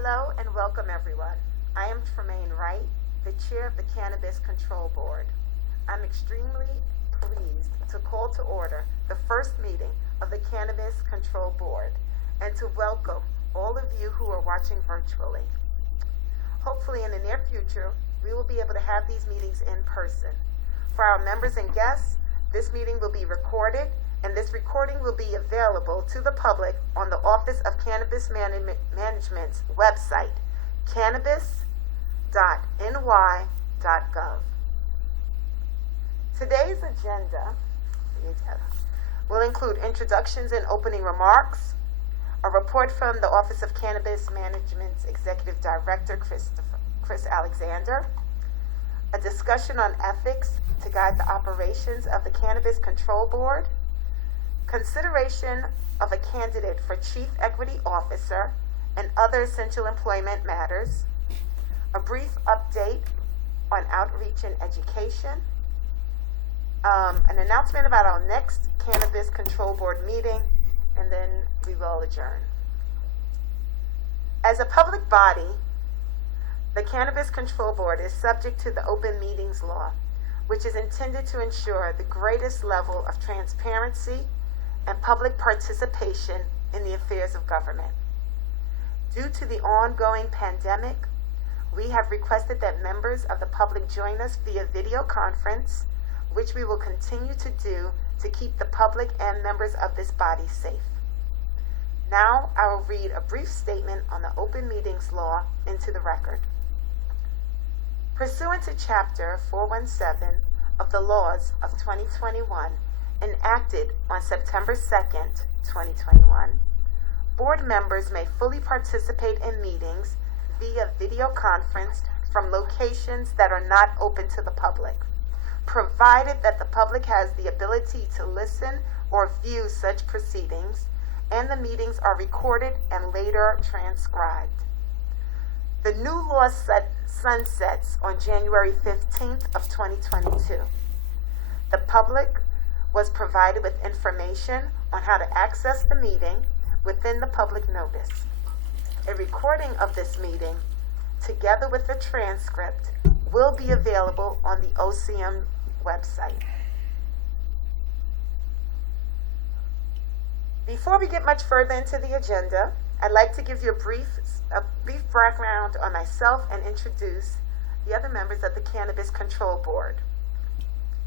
Hello and welcome everyone. I am Tremaine Wright, the chair of the Cannabis Control Board. I'm extremely pleased to call to order the first meeting of the Cannabis Control Board and to welcome all of you who are watching virtually. Hopefully in the near future, we will be able to have these meetings in person. For our members and guests, this meeting will be recorded, and this recording will be available to the public on the Office of Cannabis Management's website, cannabis.ny.gov. Today's agenda will include introductions and opening remarks, a report from the Office of Cannabis Management's Executive Director, Chris Alexander, a discussion on ethics to guide the operations of the Cannabis Control Board, consideration of a candidate for Chief Equity Officer and other essential employment matters, a brief update on outreach and education, an announcement about our next Cannabis Control Board meeting, and then we will adjourn. As a public body, the Cannabis Control Board is subject to the Open Meetings Law, which is intended to ensure the greatest level of transparency and public participation in the affairs of government. Due to the ongoing pandemic, we have requested that members of the public join us via video conference, which we will continue to do to keep the public and members of this body safe. Now I will read a brief statement on the Open Meetings Law into the record. Pursuant to Chapter 417 of the Laws of 2021, enacted on September 2nd, 2021, board members may fully participate in meetings via video conference from locations that are not open to the public, provided that the public has the ability to listen or view such proceedings, and the meetings are recorded and later transcribed. The new law sunsets on January 15th of 2022. The public was provided with information on how to access the meeting within the public notice. A recording of this meeting, together with the transcript, will be available on the OCM website. Before we get much further into the agenda, I'd like to give you a brief background on myself and introduce the other members of the Cannabis Control Board,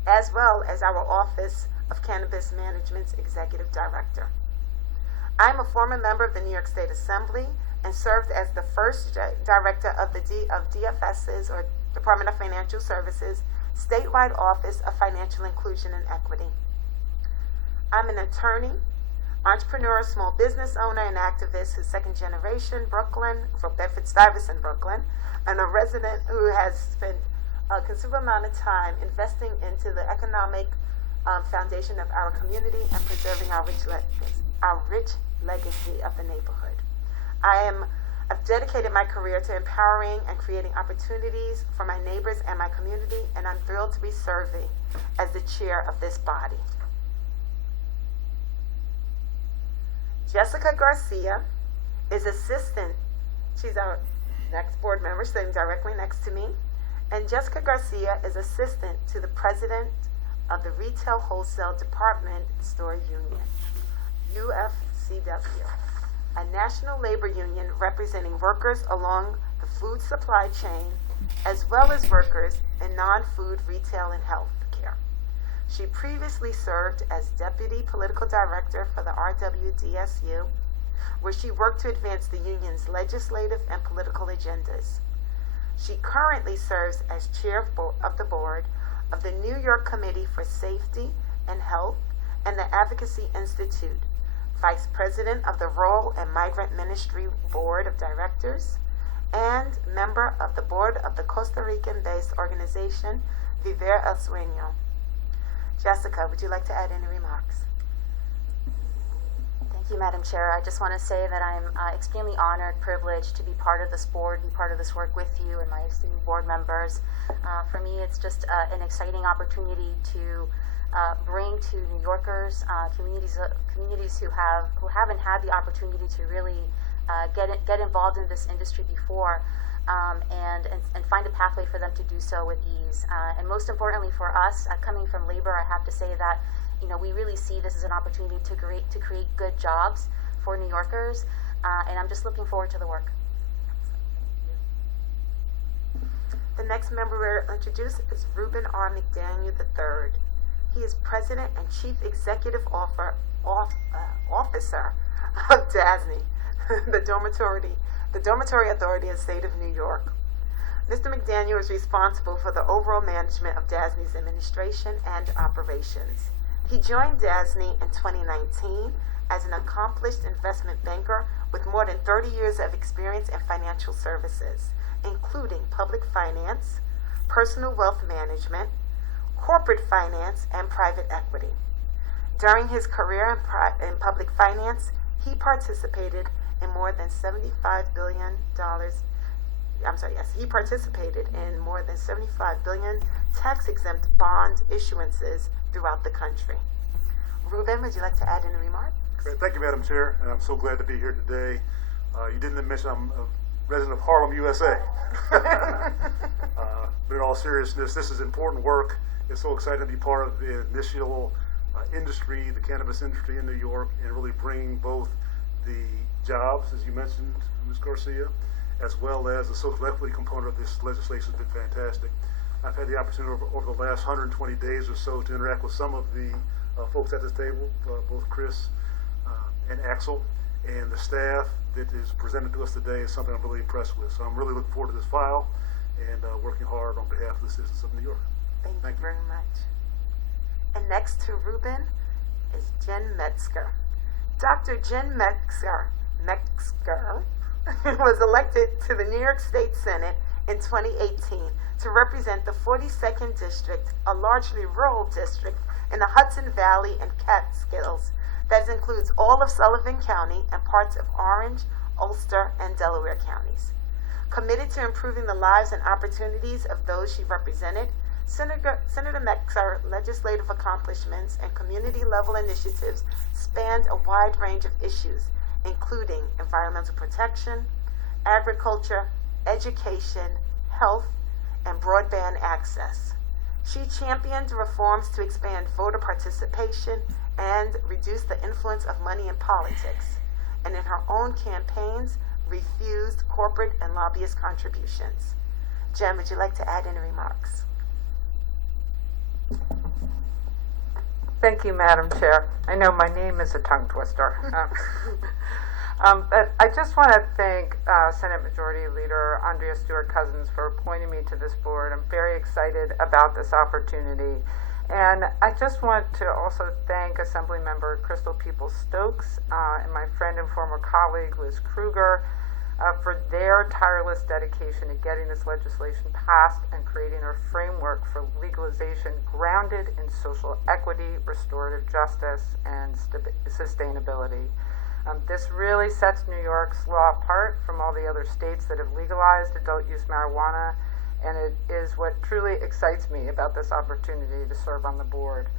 as well as our Office of Cannabis Management's Executive Director. I'm a former member of the New York State Assembly and served as the first director of DFS's, or Department of Financial Services, statewide Office of Financial Inclusion and Equity. I'm an attorney, entrepreneur, small business owner, and activist who's second generation Brooklyn, from Bedford-Stuyvesant, Brooklyn, and a resident who has spent a considerable amount of time investing into the economic foundation of our community and preserving our rich legacy of the neighborhood. I've dedicated my career to empowering and creating opportunities for my neighbors and my community, and I'm thrilled to be serving as the chair of this body. Jessica García is assistant. She's our next board member, sitting directly next to me. And Jessica García is assistant to the president of the Retail Wholesale Department Store Union, UFCW, a national labor union representing workers along the food supply chain, as well as workers in non-food retail and health care. She previously served as Deputy Political Director for the RWDSU, where she worked to advance the union's legislative and political agendas. She currently serves as chair of the board of the New York Committee for Safety and Health and the Advocacy Institute, vice president of the Rural and Migrant Ministry Board of Directors, and member of the board of the Costa Rican-based organization Viver el Sueño. Jessica, would you like to add any remarks? Thank you, Madam Chair. I just want to say that I'm extremely honored, privileged to be part of this board, be part of this work with you and my esteemed board members. For me, it's just an exciting opportunity to bring to New Yorkers, communities who haven't had the opportunity to really get involved in this industry before, and find a pathway for them to do so with ease. And most importantly for us, coming from labor, I have to say that we really see this as an opportunity to create good jobs for New Yorkers, and I'm just looking forward to the work. The next member we'll introduce is Reuben R. McDaniel III. He is President and Chief Executive Officer of DASNY, the Dormitory Authority in the State of New York. Mr. McDaniel is responsible for the overall management of DASNY's administration and operations. He joined DASNY in 2019 as an accomplished investment banker with more than 30 years of experience in financial services, including public finance, personal wealth management, corporate finance, and private equity. During his career in public finance, he participated in more than $75 billion. He participated in more than 75 billion tax-exempt bond issuances throughout the country. Reuben, would you like to add any remarks? Great. Thank you, Madam Chair, and I'm so glad to be here today. You didn't mention I'm a resident of Harlem, USA. But in all seriousness, this is important work. It's so exciting to be part of the initial industry, the cannabis industry in New York, and really bringing both the jobs, as you mentioned, Ms. Garcia, as well as the social equity component of this legislation has been fantastic. I've had the opportunity over the last 120 days or so to interact with some of the folks at this table, both Chris and Axel, and the staff that is presented to us today is something I'm really impressed with. So I'm really looking forward to this file and working hard on behalf of the citizens of New York. Thank you very much. And next to Reuben is Jen Metzger. Dr. Jen Metzger was elected to the New York State Senate in 2018 to represent the 42nd District, a largely rural district in the Hudson Valley and Catskills that includes all of Sullivan County and parts of Orange, Ulster, and Delaware counties. Committed to improving the lives and opportunities of those she represented, Senator Metzger's legislative accomplishments and community-level initiatives spanned a wide range of issues, including environmental protection, agriculture, education, health, and broadband access. She championed reforms to expand voter participation and reduce the influence of money in politics, and in her own campaigns, refused corporate and lobbyist contributions. Jen, would you like to add any remarks? Thank you, Madam Chair. I know my name is a tongue twister. But I just want to thank Senate Majority Leader Andrea Stewart-Cousins for appointing me to this board. I'm very excited about this opportunity. And I just want to also thank Assemblymember Crystal Peoples-Stokes and my friend and former colleague Liz Kruger for their tireless dedication to getting this legislation passed and creating a framework for legalization grounded in social equity, restorative justice, and sustainability. This really sets New York's law apart from all the other states that have legalized adult use marijuana, and it is what truly excites me about this opportunity to serve on the board.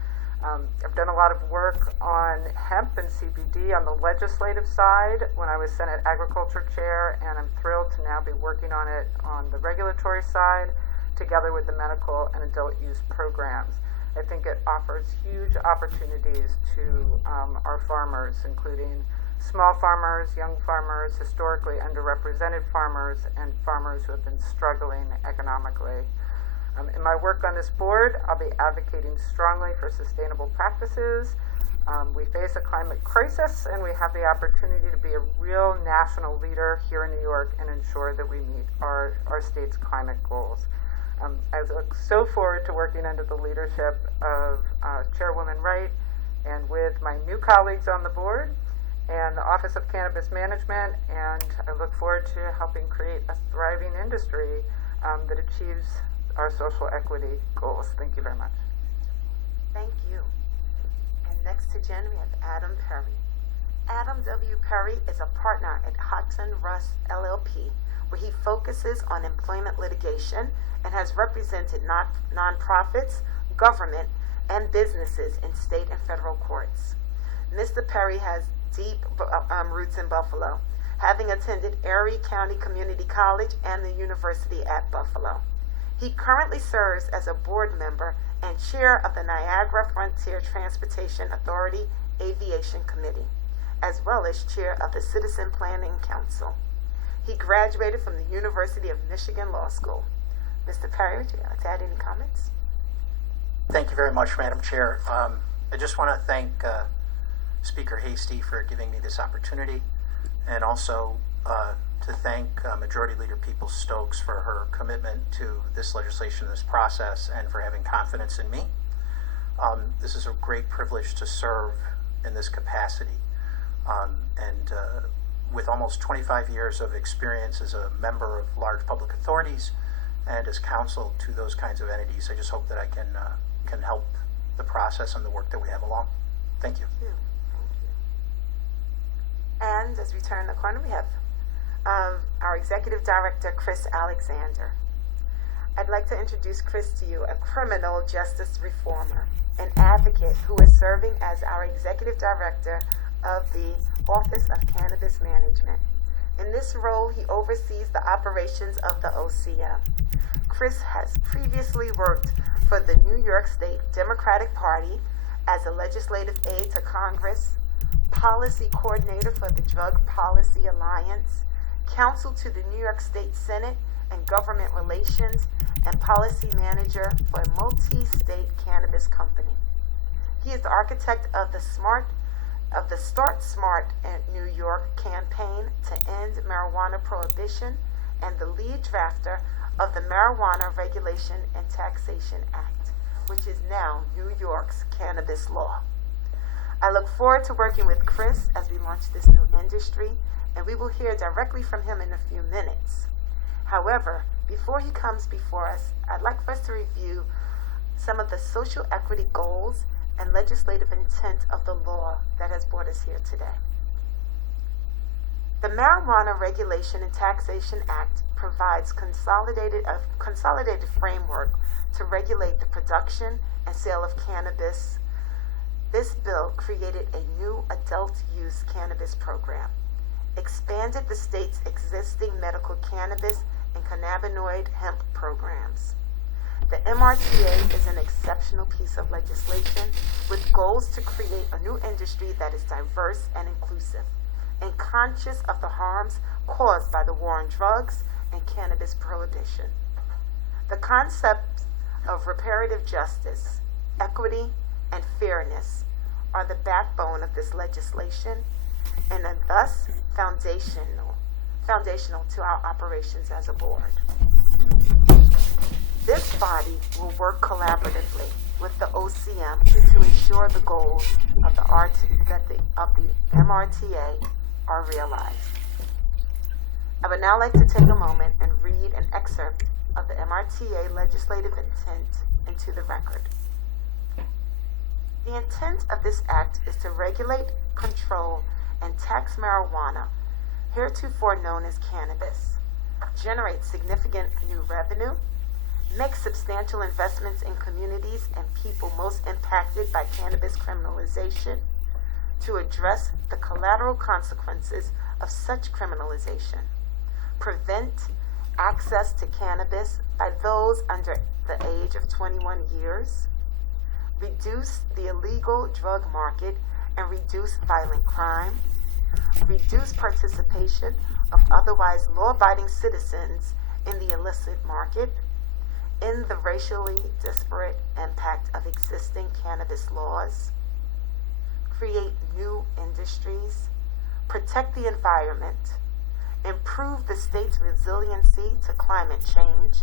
I've done a lot of work on hemp and CBD on the legislative side when I was Senate Agriculture Chair, and I'm thrilled to now be working on it on the regulatory side together with the medical and adult use programs. I think it offers huge opportunities to our farmers, including small farmers, young farmers, historically underrepresented farmers, and farmers who have been struggling economically. In my work on this board, I'll be advocating strongly for sustainable practices. We face a climate crisis, and we have the opportunity to be a real national leader here in New York and ensure that we meet our state's climate goals. I look so forward to working under the leadership of Chairwoman Wright and with my new colleagues on the board and the Office of Cannabis Management, and I look forward to helping create a thriving industry that achieves our social equity goals. Thank you very much. Thank you. And next to Jen, we have Adam Perry. Adam W. Perry is a partner at Hodgson Russ LLP, where he focuses on employment litigation and has represented nonprofits, government, and businesses in state and federal courts. Mr. Perry has deep roots in Buffalo, having attended Erie County Community College and the University at Buffalo. He currently serves as a board member and chair of the Niagara Frontier Transportation Authority Aviation Committee, as well as chair of the Citizen Planning Council. He graduated from the University of Michigan Law School. Mr. Perry, would you like to add any comments? Thank you very much, Madam Chair. I just want to thank Speaker Hasty for giving me this opportunity, and also to thank Majority Leader Peoples-Stokes for her commitment to this legislation, this process, and for having confidence in me. This is a great privilege to serve in this capacity. And with almost 25 years of experience as a member of large public authorities and as counsel to those kinds of entities, I just hope that I can help the process and the work that we have along. Thank you. Thank you. And as we turn the corner, we have our Executive Director, Chris Alexander. I'd like to introduce Chris to you, a criminal justice reformer, an advocate who is serving as our Executive Director of the Office of Cannabis Management. In this role, he oversees the operations of the OCM. Chris has previously worked for the New York State Democratic Party as a legislative aide to Congress, policy coordinator for the Drug Policy Alliance, counsel to the New York State Senate and government relations, and policy manager for a multi-state cannabis company. He is the architect of the Start Smart in New York campaign to end marijuana prohibition and the lead drafter of the Marijuana Regulation and Taxation Act, which is now New York's cannabis law. I look forward to working with Chris as we launch this new industry, and we will hear directly from him in a few minutes. However, before he comes before us, I'd like for us to review some of the social equity goals and legislative intent of the law that has brought us here today. The Marijuana Regulation and Taxation Act provides a consolidated framework to regulate the production and sale of cannabis. This bill created a new adult-use cannabis program, expanded the state's existing medical cannabis and cannabinoid hemp programs. The MRTA is an exceptional piece of legislation with goals to create a new industry that is diverse and inclusive, and conscious of the harms caused by the war on drugs and cannabis prohibition. The concepts of reparative justice, equity, and fairness are the backbone of this legislation and are thus foundational to our operations as a board. This body will work collaboratively with the OCM to ensure the goals of the MRTA are realized. I would now like to take a moment and read an excerpt of the MRTA legislative intent into the record. The intent of this act is to regulate, control, and tax marijuana, heretofore known as cannabis, generate significant new revenue, make substantial investments in communities and people most impacted by cannabis criminalization, to address the collateral consequences of such criminalization, prevent access to cannabis by those under the age of 21 years, reduce the illegal drug market and reduce violent crime, reduce participation of otherwise law-abiding citizens in the illicit market, in the racially disparate impact of existing cannabis laws, create new industries, protect the environment, improve the state's resiliency to climate change,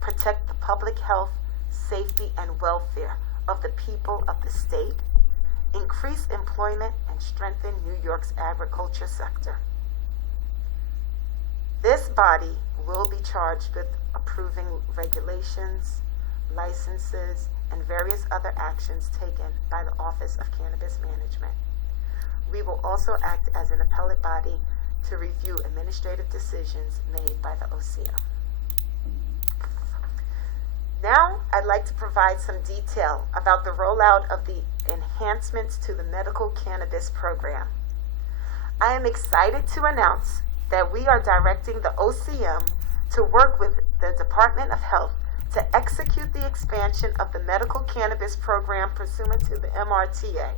protect the public health, safety, and welfare of the people of the state, increase employment, and strengthen New York's agriculture sector. This body will be charged with approving regulations, licenses, and various other actions taken by the Office of Cannabis Management. We will also act as an appellate body to review administrative decisions made by the OCM. Now, I'd like to provide some detail about the rollout of the enhancements to the medical cannabis program. I am excited to announce that we are directing the OCM to work with the Department of Health to execute the expansion of the medical cannabis program pursuant to the MRTA.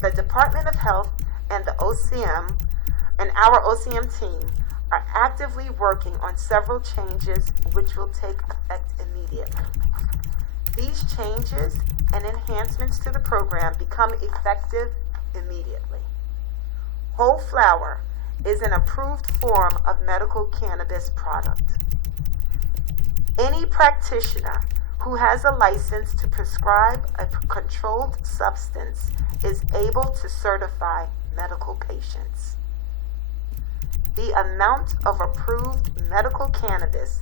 The Department of Health and the OCM and our OCM team are actively working on several changes which will take effect immediately. These changes and enhancements to the program become effective immediately. Whole flower is an approved form of medical cannabis product. Any practitioner who has a license to prescribe a controlled substance is able to certify medical patients. The amount of approved medical cannabis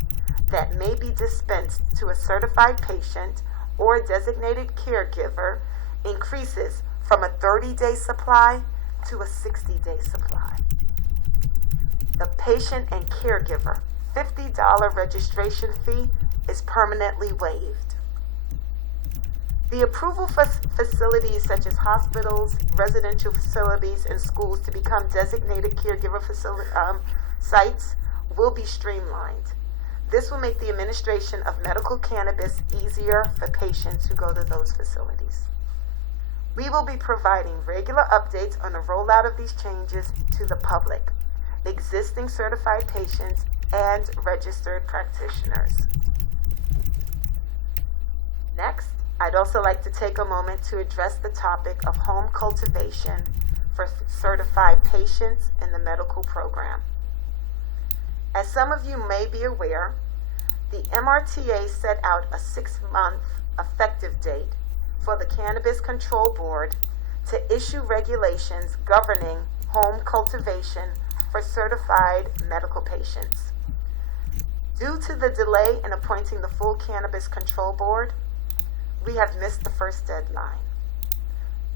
that may be dispensed to a certified patient or designated caregiver increases from a 30-day supply to a 60-day supply. The patient and caregiver $50 registration fee is permanently waived. The approval for facilities such as hospitals, residential facilities, and schools to become designated caregiver sites will be streamlined. This will make the administration of medical cannabis easier for patients who go to those facilities. We will be providing regular updates on the rollout of these changes to the public, existing certified patients, and registered practitioners. Next, I'd also like to take a moment to address the topic of home cultivation for certified patients in the medical program. As some of you may be aware, the MRTA set out a 6-month effective date for the Cannabis Control Board to issue regulations governing home cultivation for certified medical patients. Due to the delay in appointing the full Cannabis Control Board, we have missed the first deadline.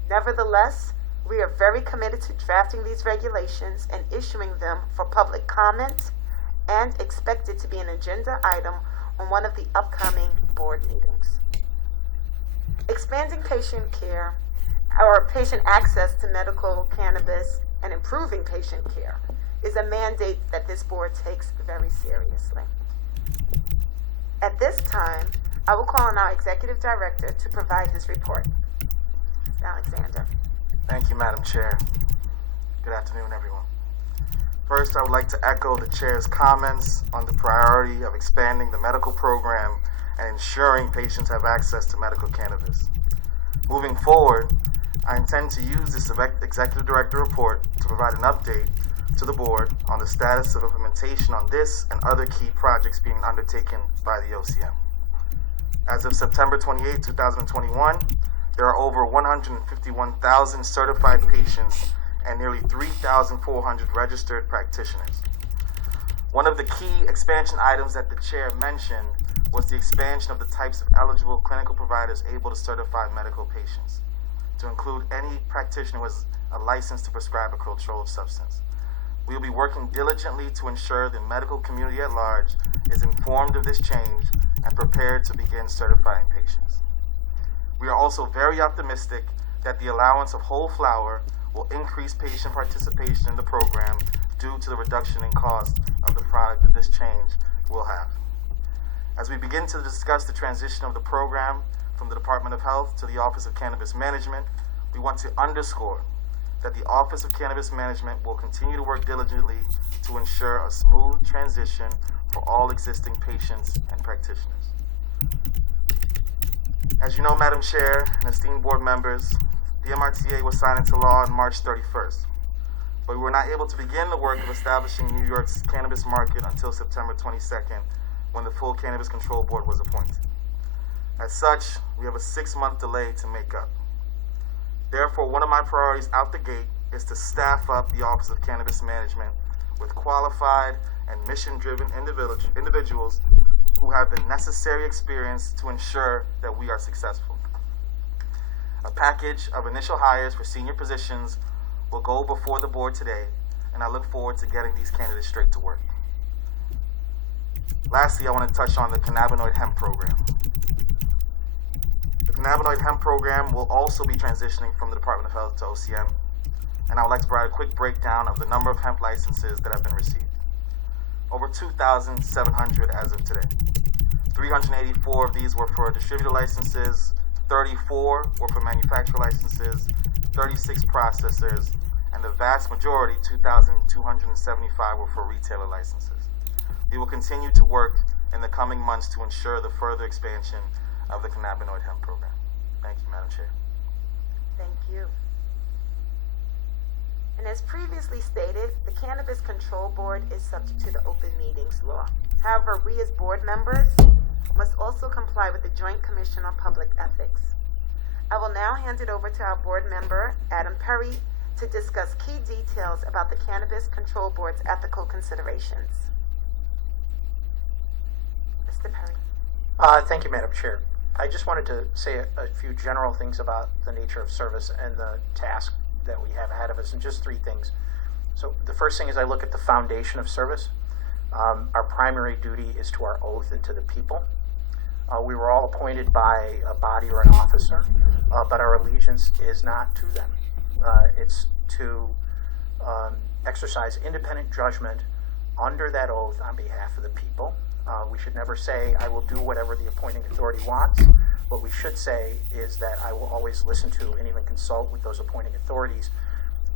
Nevertheless, we are very committed to drafting these regulations and issuing them for public comment and expect it to be an agenda item on one of the upcoming board meetings. Expanding patient care or patient access to medical cannabis and improving patient care is a mandate that this board takes very seriously. At this time, I will call on our Executive Director to provide his report. Mr. Alexander. Thank you, Madam Chair. Good afternoon, everyone. First, I would like to echo the Chair's comments on the priority of expanding the medical program and ensuring patients have access to medical cannabis. Moving forward, I intend to use this Executive Director report to provide an update to the Board on the status of implementation on this and other key projects being undertaken by the OCM. As of September 28, 2021, there are over 151,000 certified patients and nearly 3,400 registered practitioners. One of the key expansion items that the Chair mentioned was the expansion of the types of eligible clinical providers able to certify medical patients, to include any practitioner who has a license to prescribe a controlled substance. We will be working diligently to ensure the medical community at large is informed of this change and prepared to begin certifying patients. We are also very optimistic that the allowance of whole flower will increase patient participation in the program due to the reduction in cost of the product that this change will have. As we begin to discuss the transition of the program from the Department of Health to the Office of Cannabis Management, we want to underscore that the Office of Cannabis Management will continue to work diligently to ensure a smooth transition for all existing patients and practitioners. As you know, Madam Chair and esteemed board members, the MRTA was signed into law on March 31st, but we were not able to begin the work of establishing New York's cannabis market until September 22nd, when the full Cannabis Control Board was appointed. As such, we have a 6-month delay to make up. Therefore, one of my priorities out the gate is to staff up the Office of Cannabis Management with qualified and mission-driven individuals who have the necessary experience to ensure that we are successful. A package of initial hires for senior positions will go before the board today, and I look forward to getting these candidates straight to work. Lastly, I want to touch on the cannabinoid hemp program. The cannabinoid hemp program will also be transitioning from the Department of Health to OCM. and I would like to provide a quick breakdown of the number of hemp licenses that have been received. Over 2,700 as of today. 384 of these were for distributor licenses, 34 were for manufacturer licenses, 36 processors, and the vast majority, 2,275, were for retailer licenses. We will continue to work in the coming months to ensure the further expansion of the cannabinoid hemp program. Thank you, Madam Chair. Thank you. And as previously stated, the Cannabis Control Board is subject to the Open Meetings Law. However, we as board members must also comply with the Joint Commission on Public Ethics. I will now hand it over to our board member, Adam Perry, to discuss key details about the Cannabis Control Board's ethical considerations. Mr. Perry. Thank you, Madam Chair. I just wanted to say a few general things about the nature of service and the task that we have ahead of us, and just three things. So the first thing is I look at the foundation of service. Our primary duty is to our oath and to the people. We were all appointed by a body or an officer, but our allegiance is not to them. It's to exercise independent judgment under that oath on behalf of the people. We should never say, I will do whatever the appointing authority wants. What we should say is that I will always listen to and even consult with those appointing authorities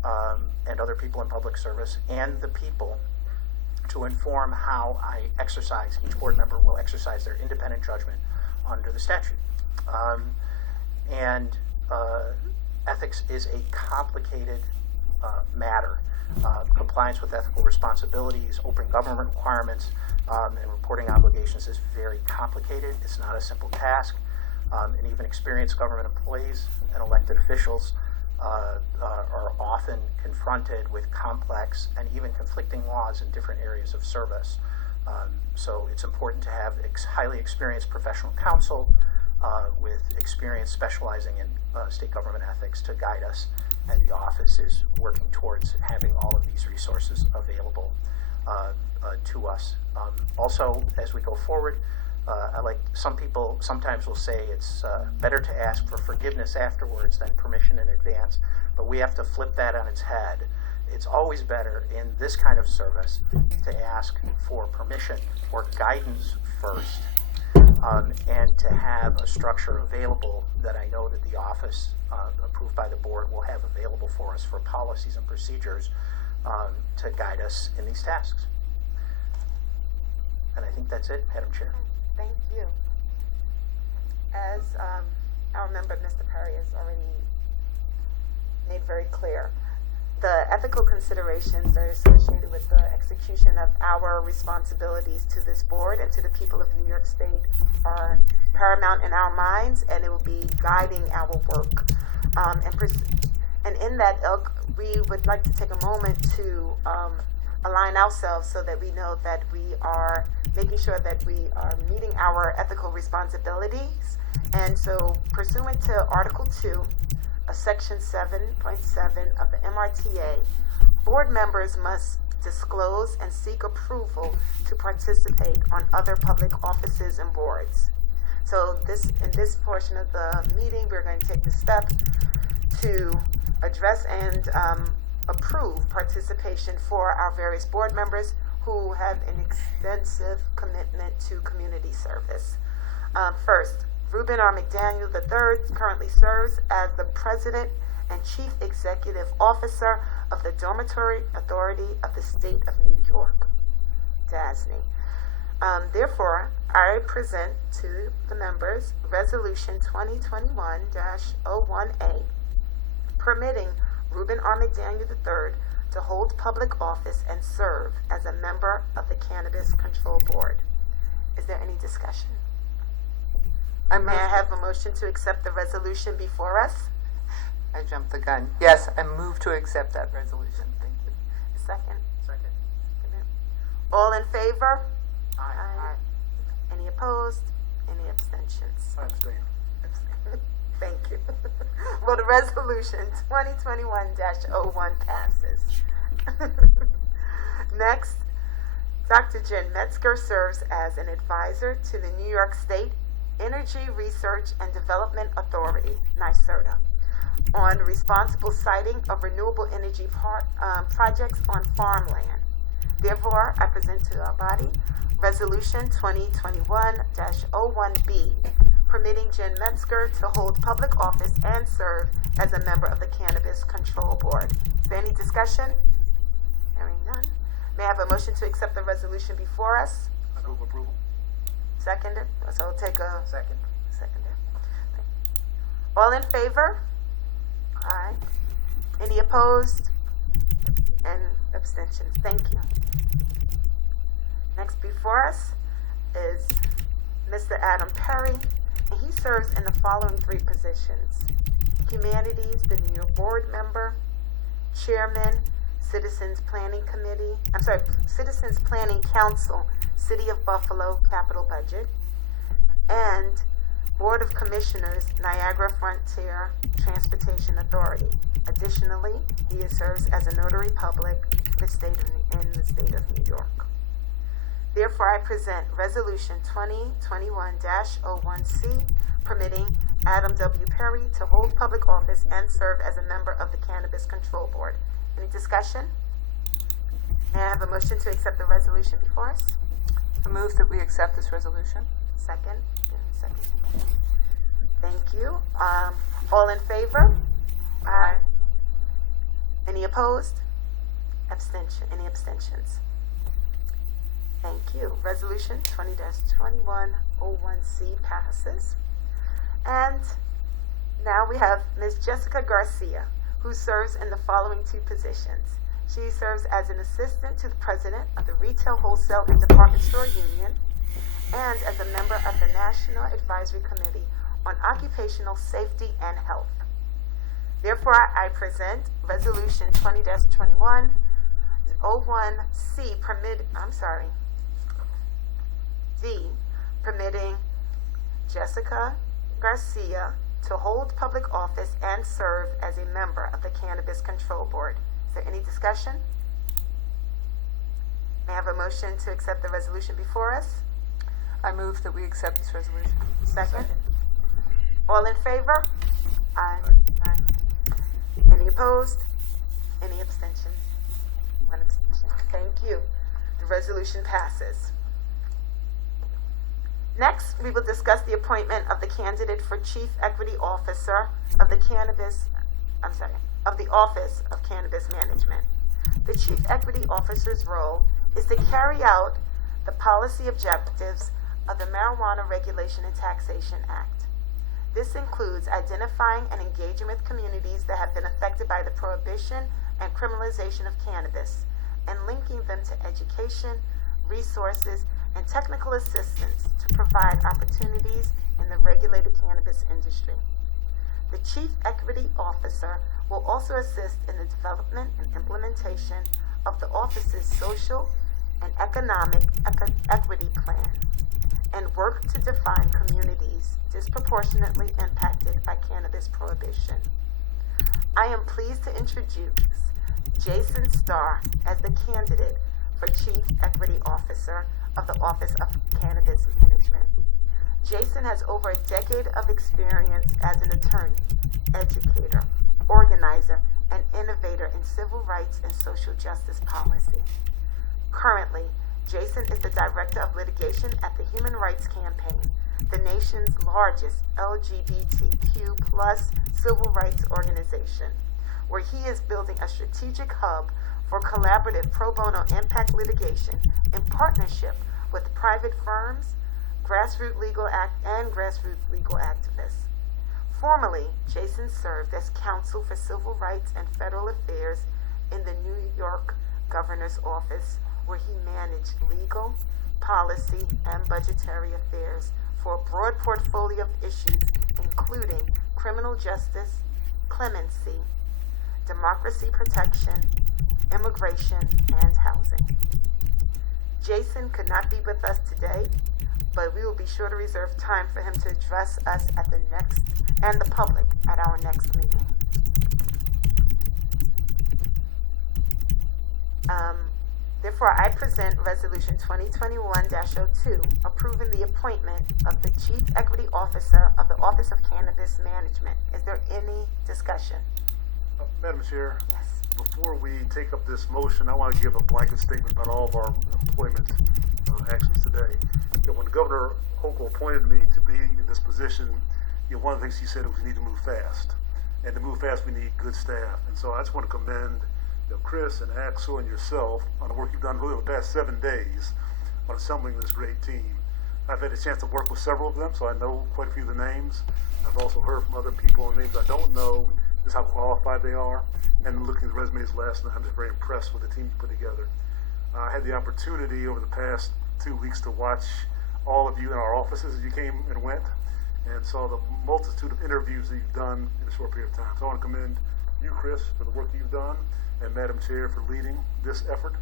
and other people in public service and the people to inform how I exercise, each board member will exercise their independent judgment under the statute. Ethics is a complicated matter. Compliance with ethical responsibilities, open government requirements, and reporting obligations is very complicated. It's not a simple task. And even experienced government employees and elected officials are often confronted with complex and even conflicting laws in different areas of service. So it's important to have highly experienced professional counsel with experience specializing in state government ethics to guide us, and the office is working towards having all of these resources available to us. Also, as we go forward, some people sometimes will say it's better to ask for forgiveness afterwards than permission in advance, but we have to flip that on its head. It's always better in this kind of service to ask for permission or guidance first, and to have a structure available that I know that the office, approved by the board, will have available for us for policies and procedures to guide us in these tasks. And I think that's it, Madam Chair. Thank you. As our member, Mr. Perry, has already made very clear, the ethical considerations that are associated with the execution of our responsibilities to this board and to the people of New York State are paramount in our minds, and it will be guiding our work. And in that ilk, we would like to take a moment to align ourselves so that we know that we are making sure that we are meeting our ethical responsibilities. And so, pursuant to Article 2 of Section 7.7 of the MRTA, board members must disclose and seek approval to participate on other public offices and boards. So in this portion of the meeting, we're going to take the step to address and approve participation for our various board members who have an extensive commitment to community service. First, Reuben R. McDaniel III currently serves as the President and Chief Executive Officer of the Dormitory Authority of the State of New York, DASNY. Therefore, I present to the members Resolution 2021-01A, permitting Reuben R. McDaniel III to hold public office and serve as a member of the Cannabis Control Board. Is there any discussion? May I have a motion to accept the resolution before us? I jumped the gun. Yes, I move to accept that resolution. Thank you. Second. Second. All in favor? Aye. Any opposed? Any abstentions? I abstain. Thank you. Well, the resolution 2021-01 passes. Next, Dr. Jen Metzger serves as an advisor to the New York State Energy Research and Development Authority, NYSERDA. on responsible siting of renewable energy projects on farmland. Therefore, I present to our body Resolution 2021-01B, permitting Jen Metzger to hold public office and serve as a member of the Cannabis Control Board. Is there any discussion? Hearing none. May I have a motion to accept the resolution before us? I move approval. Seconded? So I'll take a Second. seconder. All in favor? Aye. Any opposed? And abstentions? Thank you. Next before us is Mr. Adam Perry, and he serves in the following three positions: Humanities, the New York Board Member, Chairman, Citizens Planning Council, City of Buffalo Capital Budget, and Board of Commissioners, Niagara Frontier Transportation Authority. Additionally, he serves as a notary public in the state of New York. Therefore, I present Resolution 2021-01C, permitting Adam W. Perry to hold public office and serve as a member of the Cannabis Control Board. Any discussion? May I have a motion to accept the resolution before us? I move that we accept this resolution. Second. Second. Thank you. All in favor? Aye. Any opposed? Any abstentions? Thank you. Resolution 20-2101C passes. And now we have Ms. Jessica García, who serves in the following two positions. She serves as an assistant to the president of the Retail, Wholesale, and Department Store Union, and as a member of the National Advisory Committee on Occupational Safety and Health. Therefore, I present Resolution 20-2101C permitting Jessica García to hold public office and serve as a member of the Cannabis Control Board. Is there any discussion? May I have a motion to accept the resolution before us? I move that we accept this resolution. Second. All in favor? Aye. Aye. Any opposed? Any abstentions? One abstention. Thank you. The resolution passes. Next, we will discuss the appointment of the candidate for Chief Equity Officer of the Office of Cannabis Management. The Chief Equity Officer's role is to carry out the policy objectives of the Marijuana Regulation and Taxation Act. This includes identifying and engaging with communities that have been affected by the prohibition and criminalization of cannabis, and linking them to education, resources, and technical assistance to provide opportunities in the regulated cannabis industry. The Chief Equity Officer will also assist in the development and implementation of the office's social and economic equity plan, and work to define communities disproportionately impacted by cannabis prohibition. I am pleased to introduce Jason Starr as the candidate for Chief Equity Officer of the Office of Cannabis Management. Jason has over a decade of experience as an attorney, educator, organizer, and innovator in civil rights and social justice policy. Currently, Jason is the Director of Litigation at the Human Rights Campaign, the nation's largest LGBTQ+ civil rights organization, where he is building a strategic hub for collaborative pro bono impact litigation in partnership with private firms, grassroots legal activists. Formerly, Jason served as counsel for civil rights and federal affairs in the New York Governor's Office, where he managed legal, policy, and budgetary affairs for a broad portfolio of issues, including criminal justice, clemency, democracy protection, immigration, and housing. Jason could not be with us today, but we will be sure to reserve time for him to address us at the next, and the public at our next meeting. Therefore, I present Resolution 2021-02, approving the appointment of the Chief Equity Officer of the Office of Cannabis Management. Is there any discussion? Madam Chair, Yes. before we take up this motion, I want to give a blanket statement about all of our employment actions today. When Governor Hochul appointed me to be in this position, one of the things he said was we need to move fast. And to move fast, we need good staff. And so I just want to commend Chris and Axel and yourself on the work you've done really over the past 7 days on assembling this great team. I've had a chance to work with several of them, so I know quite a few of the names. I've also heard from other people and names I don't know just how qualified they are. And looking at the resumes last night, I'm just very impressed with the team you put together. I had the opportunity over the past 2 weeks to watch all of you in our offices as you came and went, and saw the multitude of interviews that you've done in a short period of time. So I want to commend you, Chris, for the work you've done, and Madam Chair for leading this effort.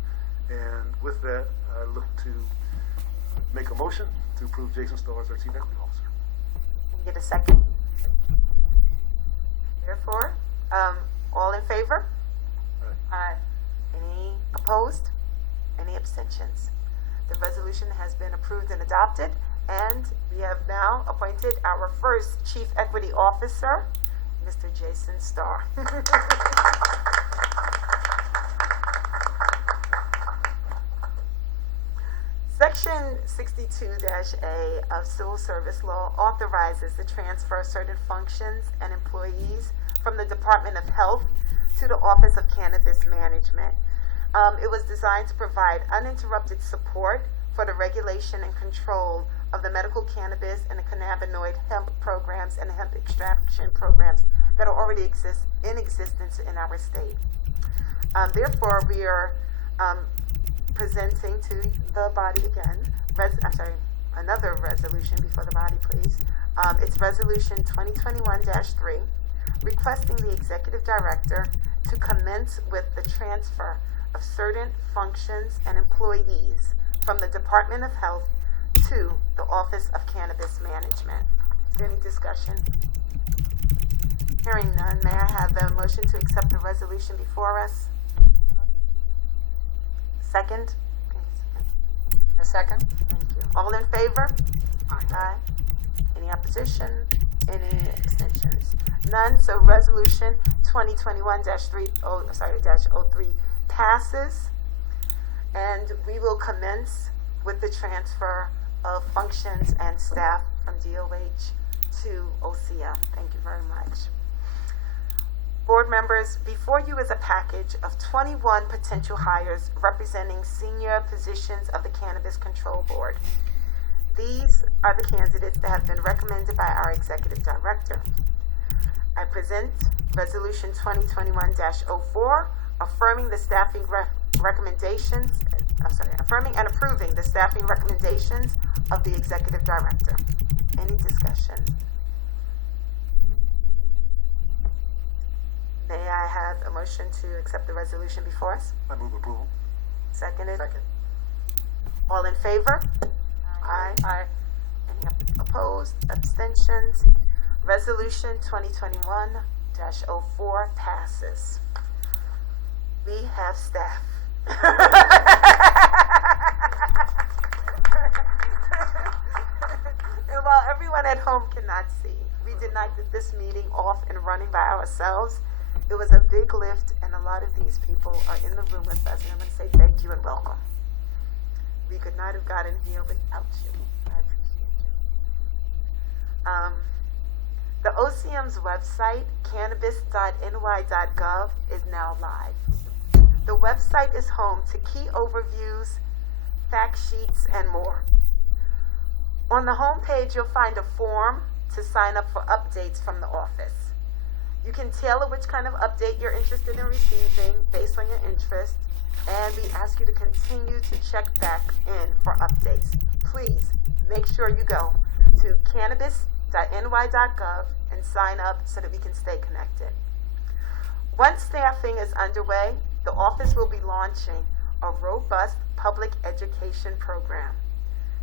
And with that, I look to make a motion to approve Jason Starr as our Chief Equity Officer. Can you get a second? Therefore, all in favor? Aye. Any opposed? Any abstentions? The resolution has been approved and adopted, and we have now appointed our first Chief Equity Officer, Mr. Jason Starr. Section 62-A of Civil Service Law authorizes the transfer of certain functions and employees from the Department of Health to the Office of Cannabis Management. It was designed to provide uninterrupted support for the regulation and control of the medical cannabis and the cannabinoid hemp programs and the hemp extraction programs that are already in existence in our state. Therefore, we are presenting to the body again, another resolution before the body, please. It's Resolution 2021-3, requesting the Executive Director to commence with the transfer of certain functions and employees from the Department of Health to the Office of Cannabis Management. Is there any discussion? Hearing none, may I have a motion to accept the resolution before us? Second? A second? Thank you. All in favor? Aye. Any opposition? Any abstentions? None. So resolution 2021-03 passes, and we will commence with the transfer of functions and staff from DOH to OCM. Thank you very much. Board members, before you is a package of 21 potential hires representing senior positions of the Cannabis Control Board. These are the candidates that have been recommended by our Executive Director. I present Resolution 2021-04, affirming the staffing affirming and approving the staffing recommendations of the Executive Director. Any discussion? May I have a motion to accept the resolution before us? I move approval. Seconded? Second. All in favor? Aye. Aye. Any opposed? Abstentions? Resolution 2021-04 passes. We have staff. And while everyone at home cannot see, we did not get this meeting off and running by ourselves. It was a big lift, and a lot of these people are in the room with us, and I'm going to say thank you and welcome. We could not have gotten here without you. I appreciate you. The OCM's website, cannabis.ny.gov, is now live. The website is home to key overviews, fact sheets, and more. On the home page, you'll find a form to sign up for updates from the office. You can tailor which kind of update you're interested in receiving based on your interest, and we ask you to continue to check back in for updates. Please make sure you go to cannabis.ny.gov and sign up so that we can stay connected. Once staffing is underway, the office will be launching a robust public education program.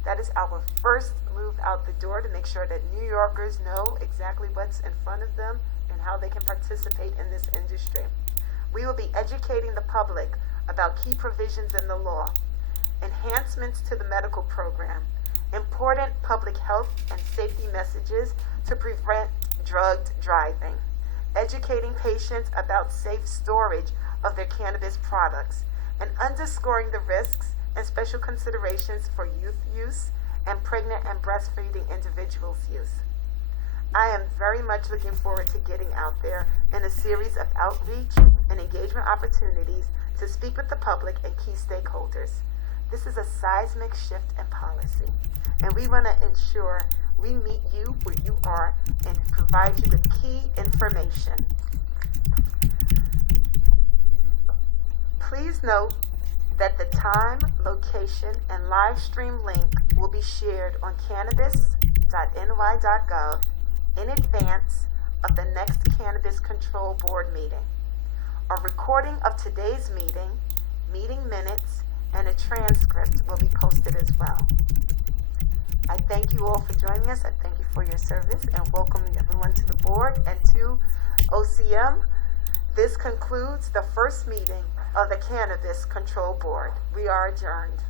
That is our first move out the door to make sure that New Yorkers know exactly what's in front of them and how they can participate in this industry. We will be educating the public about key provisions in the law, enhancements to the medical program, important public health and safety messages to prevent drugged driving, educating patients about safe storage of their cannabis products, and underscoring the risks and special considerations for youth use and pregnant and breastfeeding individuals' use. I am very much looking forward to getting out there in a series of outreach and engagement opportunities to speak with the public and key stakeholders. This is a seismic shift in policy, and we want to ensure we meet you where you are and provide you with key information. Please note that the time, location, and live stream link will be shared on cannabis.ny.gov in advance of the next Cannabis Control Board meeting. A recording of today's meeting, meeting minutes, and a transcript will be posted as well. I thank you all for joining us. I thank you for your service and welcome everyone to the board and to OCM. This concludes the first meeting of the Cannabis Control Board. We are adjourned.